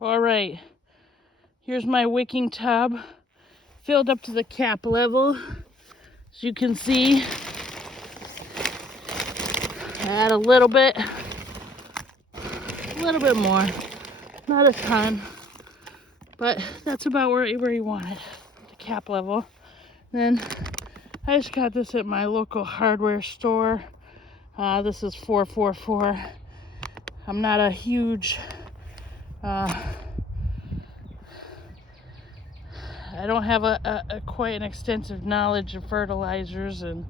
All right, here's my wicking tub, filled up to the cap level. As you can see, add a little bit more, not a ton, but that's about where you want it, the cap level. Then I just got this at my local hardware store. This is 444. I'm not a huge I don't have a quite an extensive knowledge of fertilizers and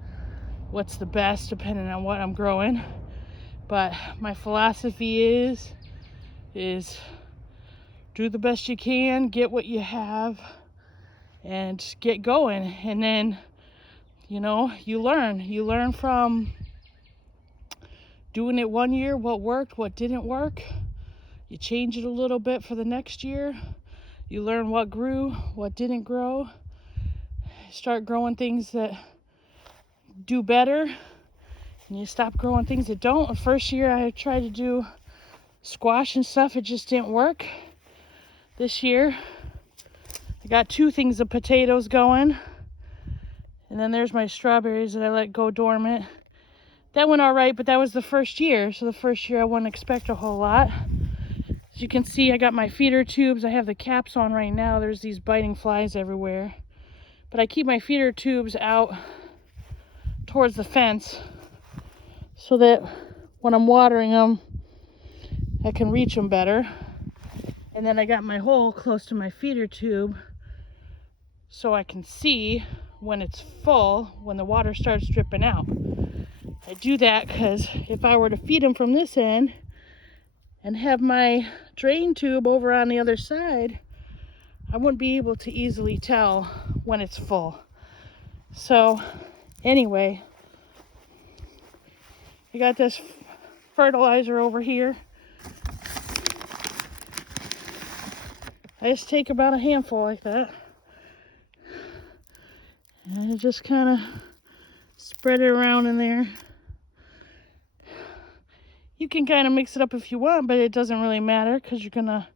what's the best depending on what I'm growing. But my philosophy is do the best you can, get what you have, and get going. And then, you learn. You learn from doing it one year, what worked, what didn't work. You change it a little bit for the next year. You learn what grew, what didn't grow. Start growing things that do better, and you stop growing things that don't. The first year I tried to do squash and stuff, it just didn't work. This year I got 2 things of potatoes going, and then there's my strawberries that I let go dormant. That went all right, but that was the first year, so the first year I wouldn't expect a whole lot. As you can see, I got my feeder tubes. I have the caps on right now. There's these biting flies everywhere, but I keep my feeder tubes out towards the fence so that when I'm watering them, I can reach them better. And then I got my hole close to my feeder tube so I can see when it's full, when the water starts dripping out. I do that because if I were to feed them from this end and have my drain tube over on the other side, I wouldn't be able to easily tell when it's full. So anyway, I got this fertilizer over here. I just take about a handful like that, and I just kind of spread it around in there. You can kind of mix it up if you want, but it doesn't really matter because you're gonna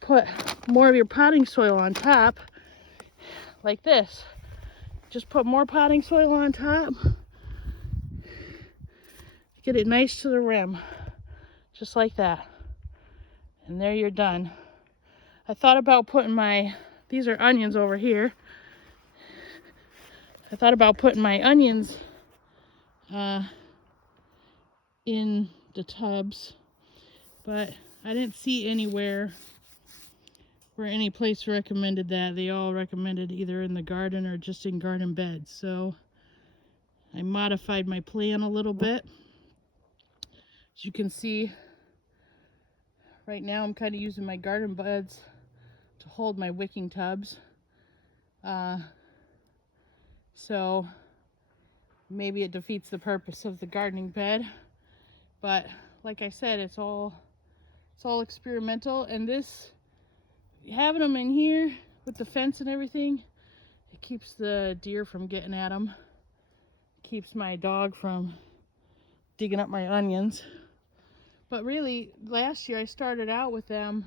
put more of your potting soil on top, like this. Just put more potting soil on top, get it nice to the rim, just like that, and there you're done. I thought about putting these are onions over here. I thought about putting my onions in the tubs, but I didn't see anywhere where any place recommended that. They all recommended either in the garden or just in garden beds. So I modified my plan a little bit. As you can see, right now I'm kind of using my garden beds to hold my wicking tubs. So maybe it defeats the purpose of the gardening bed, but like I said, it's all experimental. And this, having them in here with the fence and everything, it keeps the deer from getting at them, keeps my dog from digging up my onions. But really, last year I started out with them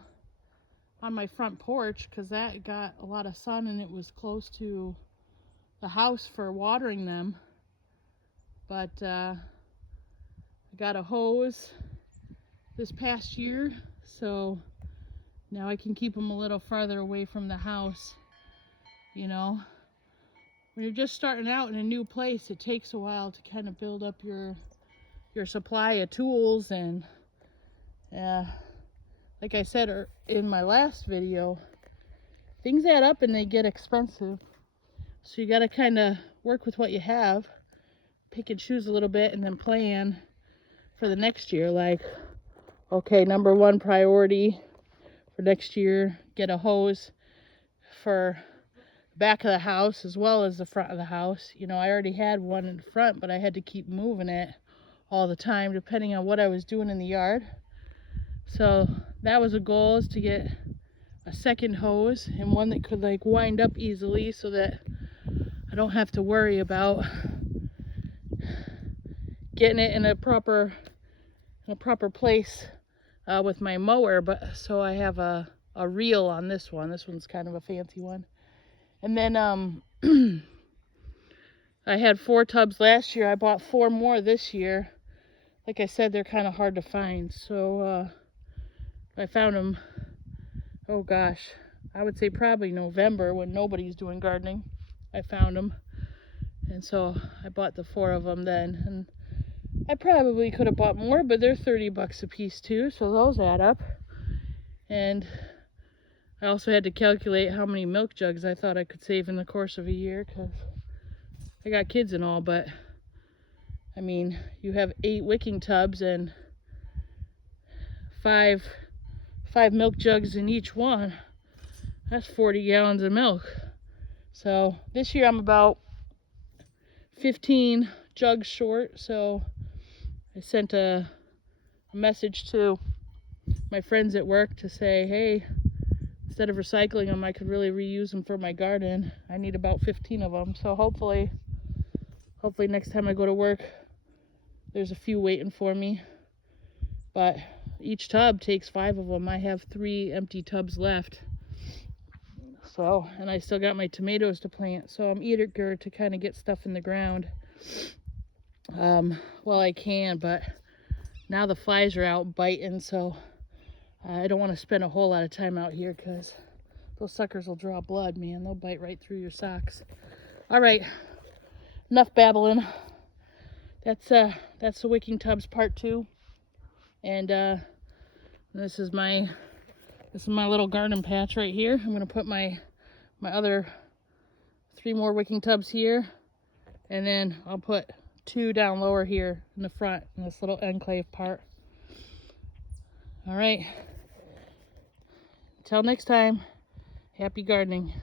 on my front porch because that got a lot of sun and it was close to the house for watering them. But I got a hose this past year, so now I can keep them a little farther away from the house. When you're just starting out in a new place, it takes a while to kind of build up your supply of tools. And like I said in my last video, things add up and they get expensive. So you got to kind of work with what you have, pick and choose a little bit, and then plan for the next year. Like, okay, number 1 priority for next year, get a hose for the back of the house as well as the front of the house. I already had one in the front, but I had to keep moving it all the time depending on what I was doing in the yard. So that was a goal, is to get a second hose and one that could wind up easily so that I don't have to worry about getting it in a proper place with my mower. But so I have a a reel on this one. This one's kind of a fancy one. And then I had 4 tubs last year. I bought 4 more this year. Like I said, they're kind of hard to find. So I found them, oh gosh, I would say probably November when nobody's doing gardening. I found them. And so I bought the 4 of them then. And I probably could have bought more, but they're 30 bucks a piece too, so those add up. And I also had to calculate how many milk jugs I thought I could save in the course of a year, because I got kids and all, but I mean, you have 8 wicking tubs and 5 milk jugs in each one. That's 40 gallons of milk. So this year I'm about 15 jugs short, so I sent a message to my friends at work to say, hey, instead of recycling them, I could really reuse them for my garden. I need about 15 of them, so hopefully next time I go to work, there's a few waiting for me. But each tub takes 5 of them. I have 3 empty tubs left. So, and I still got my tomatoes to plant, so I'm eager to kind of get stuff in the ground. Well, I can, but now the flies are out biting, so I don't want to spend a whole lot of time out here, because those suckers will draw blood, man. They'll bite right through your socks. All right, enough babbling. That's the wicking tubs part 2, and this is my little garden patch right here. I'm gonna put my other 3 more wicking tubs here, and then I'll put 2 down lower here in the front in this little enclave part. All right, until next time, happy gardening.